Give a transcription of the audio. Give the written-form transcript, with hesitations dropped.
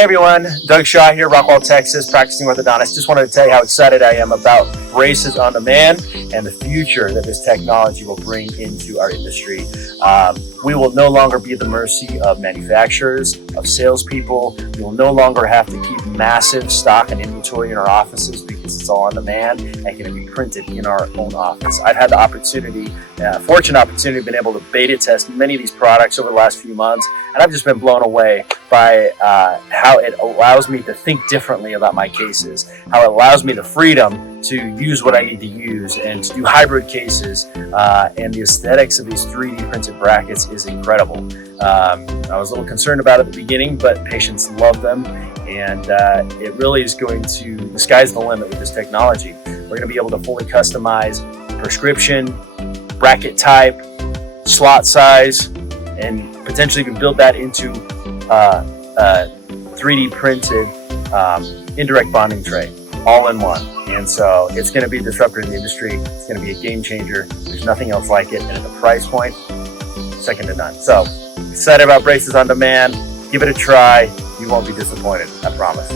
Hey everyone, Doug Shaw here, Rockwall, Texas, practicing orthodontist. Just wanted to tell you how excited I am about braces on demand and the future that this technology will bring into our industry. We will no longer be at the mercy of manufacturers, of salespeople. We will no longer have to keep massive stock and inventory in our offices because it's all on demand and can be printed in our own office. I've had the opportunity, fortunate opportunity, been able to beta test many of these products over the last few months, and I've just been blown away by how it allows me to think differently about my cases, how it allows me the freedom to use what I need to use and to do hybrid cases, and the aesthetics of these 3D printed brackets is incredible. I was a little concerned about it at the beginning, but patients love them, and it really is going to, the sky's the limit with this technology. We're going to be able to fully customize prescription, bracket type, slot size, and potentially even build that into 3D printed indirect bonding tray, all in one. And so it's going to be a disruptor in the industry. It's going to be a game changer. There's nothing else like it, and at the price point, second to none. So excited about braces on demand. Give it a try. You won't be disappointed, I promise.